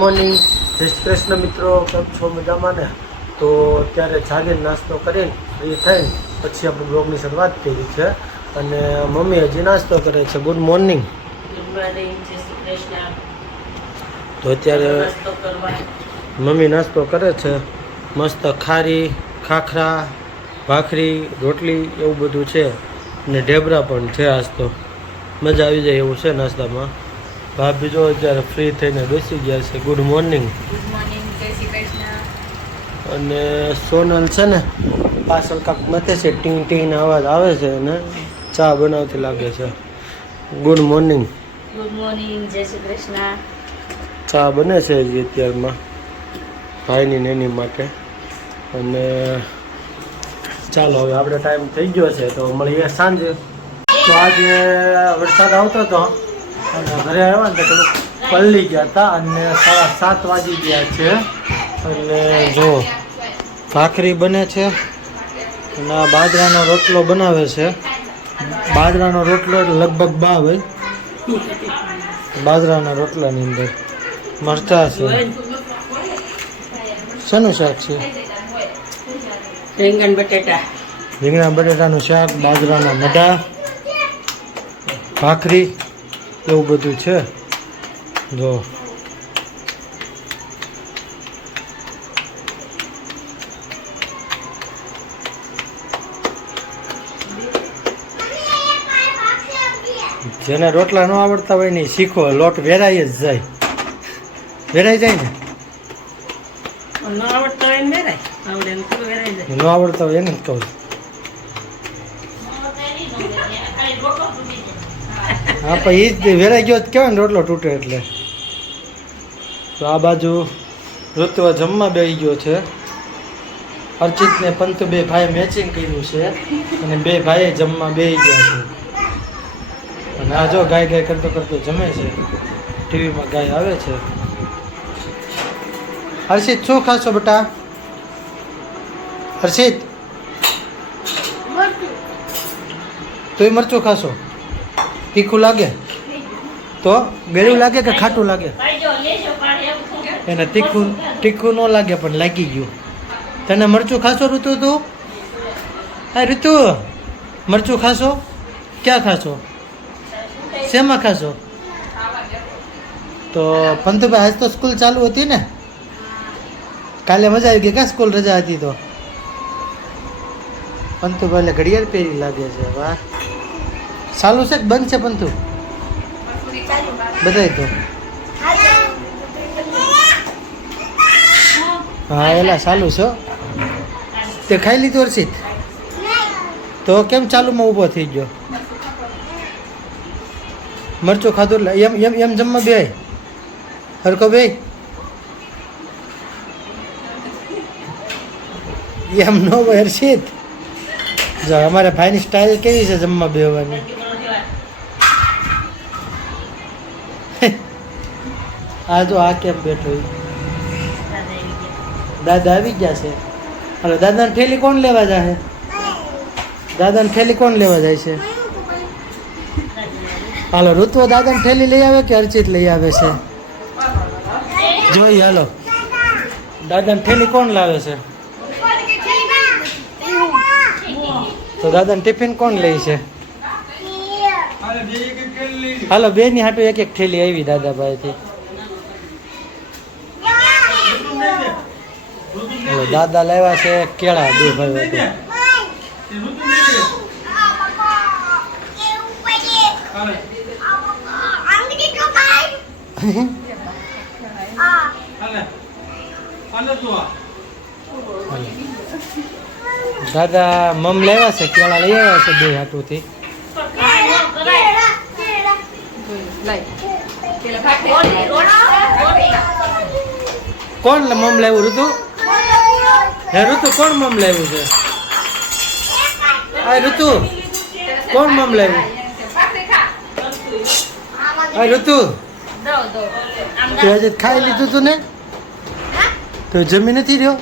Morning, જય શ્રી કૃષ્ણ મિત્રો. કેમ છો? મજામાં ને? તો અત્યારે જાગીને નાસ્તો કરીને ફ્રી થઈને પછી આપણે બ્લોગની શરૂઆત કરી છે અને મમ્મી હજી નાસ્તો કરે છે. Good morning. તો અત્યારે મમ્મી નાસ્તો કરે છે. મસ્ત ખારી, ખાખરા, ભાખરી, રોટલી એવું બધું છે અને ઢેબરા પણ છે. આજ તો મજા આવી જાય એવું છે નાસ્તામાં. ભાભી જો અત્યારે ફ્રી થઈને બેસી ગયા છે. Good morning. ગુડ મોર્નિંગ, જય શ્રી કૃષ્ણ. અને સોનલ છે ને પાછળ કાંક મથે છે, ટીંગ ટીંગ અવાજ આવે છે અને ચા બનાવતી લાગે છે. Good morning. ગુડ મોર્નિંગ, જય શ્રી કૃષ્ણ. ચા બને છે હજી અત્યારમાં ભાઈની નેની માટે. અને ચાલો હવે આપણે ટાઈમ થઈ ગયો છે તો મળીએ સાંજે. તો આજે વરસાદ આવતો હતો અને ઘરે આવ્યા ને તો થોડુંક પલળી ગયા હતા અને 7:30 વાગી ગયા છે. એટલે જો ભાખરી બને છે અને આ બાજરાનો રોટલો બનાવે છે. બાજરાનો રોટલો એટલે લગભગ બાવે બાજરાના રોટલાની અંદર મરચાં છે. શેનું શાક છે? રીંગણ બટેટા. રીંગણા બટેટાનું શાક, બાજરાના મઢા, ભાખરી એવું બધું છે. જો જેને રોટલા ન આવડતા હોય ને શીખો, લોટ વેરાઈ જ જાય. વેરાઈ જાય ને? ન આવડતા હોય ને વેરાય, આવડે ને થોડું વેરાય જાય. ન આવડતા હોય એને જ કહું. હા પણ એ જ વેરાઈ ગયો કેવાય ને રોટલો તૂટે એટલે. તો આ બાજુ ઋતુ જમવા બેસી ગયો છે. અર્ચિત ને પંતુ બે ભાઈ મેચિંગ કર્યું છે અને બે ભાઈ જમવા બેસી ગયા છે. અને આ જો ગાય ગાય કરતો કરતો જમે છે. ટીવીમાં ગાય આવે છે. હર્ષિત શું ખાશો બેટા? હર્ષિત તું મરચું ખાશો? તીખું લાગે તો ગળ્યું લાગે કે ખાટું લાગે? એને તીખું ન લાગે પણ લાગી ગયું. તને મરચું ખાશો ઋતુ? તું હા ઋતુ મરચું ખાશો? ક્યાં ખાશો? શેમાં ખાશો? તો પંતુભાઈ આજ તો સ્કૂલ ચાલુ હતી ને? કાલે મજા આવી ગઈ કા સ્કૂલ રજા હતી તો? પંતુભાઈ એટલે ઘડિયાળ પહેરી લાગે છે. વાહ. ચાલુ છે કે બંધ છે પંતુ? બધાય તો હા એલા ચાલુ છો. તે ખાઈ લીધું હર્ષિત? તો કેમ ચાલુમાં ઊભો થઈ ગયો? મરચું ખાધું એટલે એમ એમ જમવા બે હરકો બે એમ ન હોય હર્ષિત. જો અમારા ભાઈની સ્ટાઇલ કેવી છે જમવા બેવાની. આ જો આ કેમ બેઠો? દાદા આવી ગયા છે. હાલો દાદાને થેલી કોણ લેવા જાય? દાદાને થેલી કોણ લેવા જાય છે? હાલો ઋતુ દાદાને થેલી લઈ આવે કે અર્ચિત લઈ આવે છે? જોઈ હાલો દાદાને થેલી કોણ લાવે છે? તો દાદાને ટિફિન કોણ લે છે? હાલો બે ની હાટુ એક એક થેલી આવી દાદાભાઈથી. દાદા લાવ્યા છે કેળા બે ભાઈઓ. દાદા મમ લાવ્યા છે કેળા લઈ આવ્યા છે બે હાટુથી. કોણ મમ લાવ્યું ઋતુ? હે ઋતુ કોણ મમ લાવ્યું છે? આ ઋતુ કોણ મમ લાવ્યું? આ ઋતુ તે આજે ખાઈ લીધું તું ને? તો જમી નથી રહ્યો?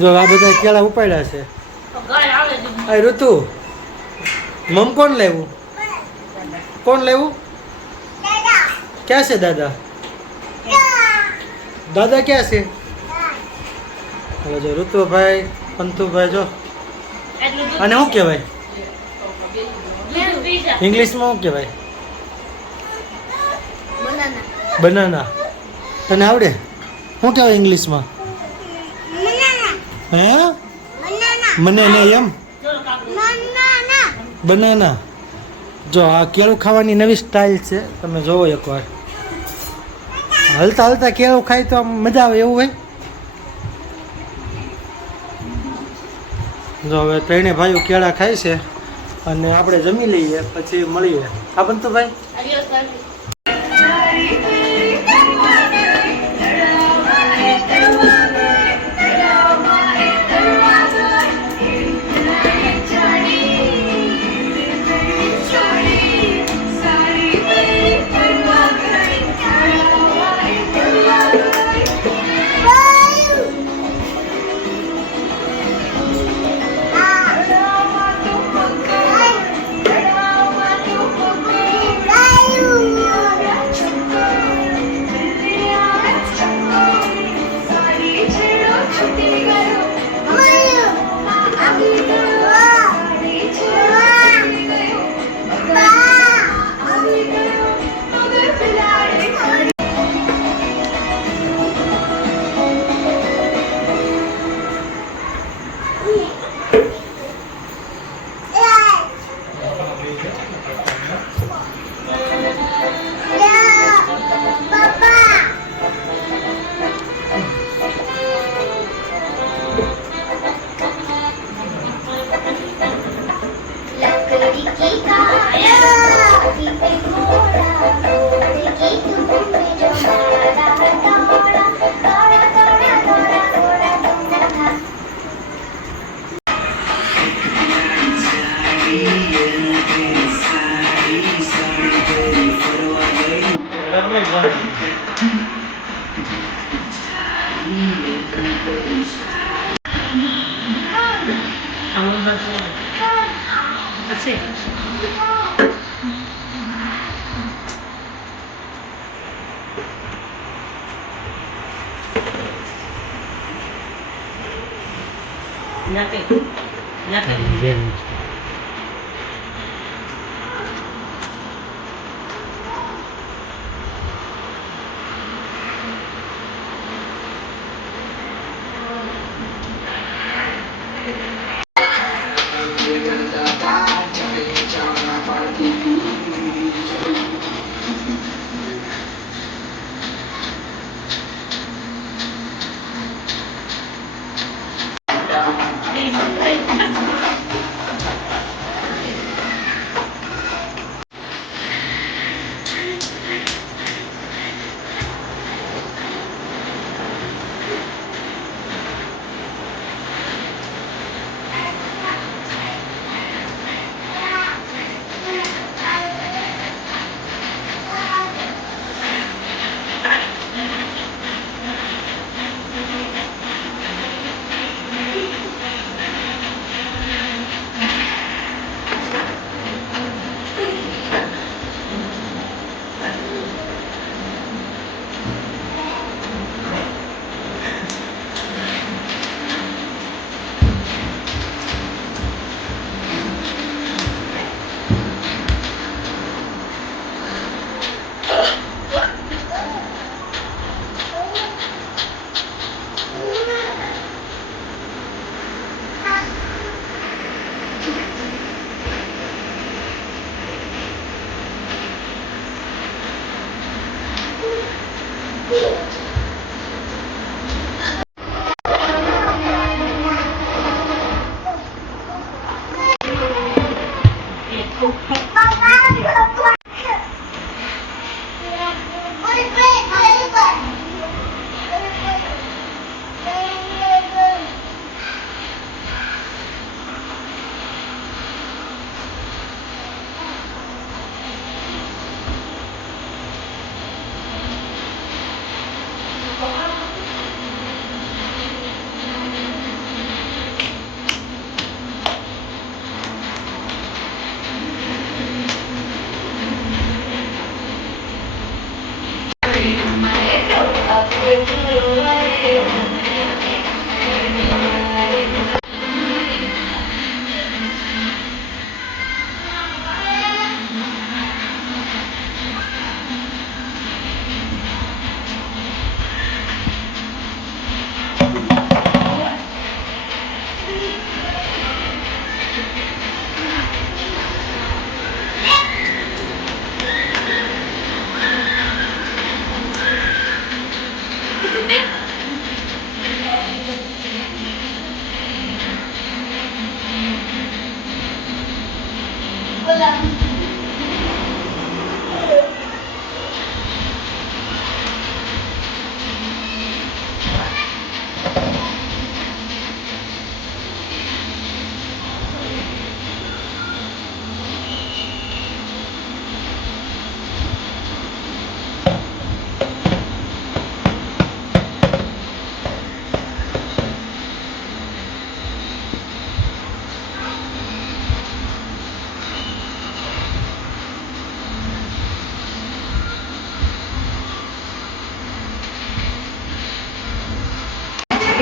જો આ બધા કેળા ઉપાડ્યા છે. આ ઋતુ મમ કોણ લાવ્યું? કોણ લાવ્યું? ક્યાં છે દાદા? દાદા ક્યાં છે? હવે જો ઋતુભાઈ, પંથુભાઈ જો. અને શું કહેવાય ઇંગ્લિશમાં? શું કહેવાય? બનાના. તને આવડે? શું કહેવાય ઇંગ્લિશમાં? હે? મને નહીં એમ. બનાના. જો આ કેળું ખાવાની નવી સ્ટાઇલ છે, તમે જોવો એકવાર. હલતા હલતા કેળું ખાય તો આમ મજા આવે એવું હોય. જો હવે ત્રણે ભાઈઓ કેળા ખાય છે અને આપણે જમી લઈએ પછી મળીએ. હા બંતુભાઈ.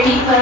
બેડી પર